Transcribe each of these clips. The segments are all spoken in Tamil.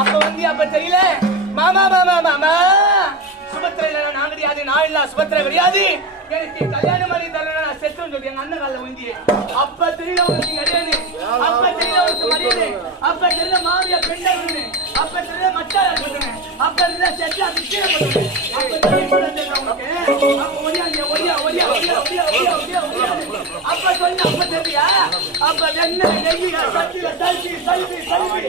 அப்ப வந்து அப்ப தெரியல. மாமா மாமா மாமா. சுபத்திர இல்ல நான் கிடையாது நான் இல்ல கிடையாது. எனக்கு கல்யாணம் பண்ணி செத்துன்னு சொல்லி எங்க அண்ணன் கால உந்தியே அப்ப தெரியல உனக்கு அப்ப தெரியல உனக்கு மரியாதை. அப்ப தெரியல மாமியா பெண்டை அப்ப தெரியல மச்சான் அப்ப சொல்லு அப்ப தெரியா அப்ப வெண்ண நெய்யில சட்டில தல்வி தல்வி தல்வி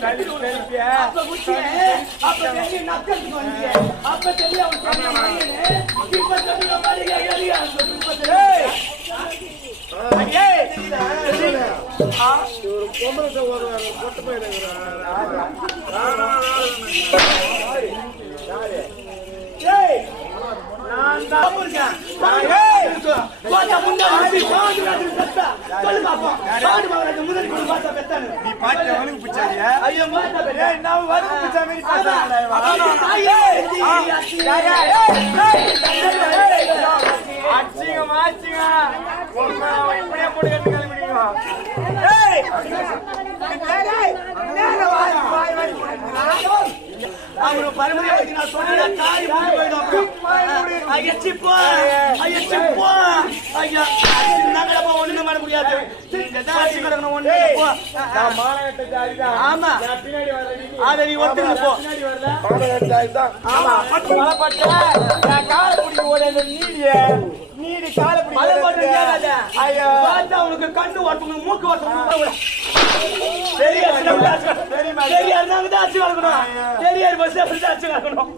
தல்வி அப்ப முட்டியே அப்ப தெரிஞ்சு நக்கத்துக்கு வந்தியே அப்ப அவன் சொன்ன இப்ப இப்ப பொம்பளை சகோதரர் பொட்டு நான் தான் இருக்கேன் ஏய் பாத்தா முன்னாடி பாந்து வந்து செத்தா சொல்லு பாப்போம் பாந்து பாத்து முன்னாடி கொண்டு பாத்தா பெத்தானு. நீ பாட்டி அவனுக்கு பிடிச்சாதியா ஐயோ பாத்தா பெத்தா. ஏய் நான் வந்து பிடிச்ச மாதிரி அடிச்சிங்க மாச்சிங்க இப்படியே போட்டு கட்டு கிளம்பிடுங்க ஏய் அவனை பரமதியை பத்தி நான் சொன்னா காரி மூடி போயிடும் ஐயச்சி போ ஐயச்சி போ ஐயா நாங்களப்பா ஒண்ணுமே பண்ண முடியாது. கிடக்கணும் ஒண்ணு ஆமா. அதை நீ ஒத்துக்கு போ. ஆமா காலை பிடிக்க நீடிய நீடி காலை பிடிக்க ஐயோ. உனக்கு கண்ணு ஓட்டணும் மூக்கு தெரியுமா சரியா இருந்தாங்க தான் ஆச்சு வளர்க்கணும் சரியா பஸ் அப்படி தான் ஆச்சு வளர்க்கணும்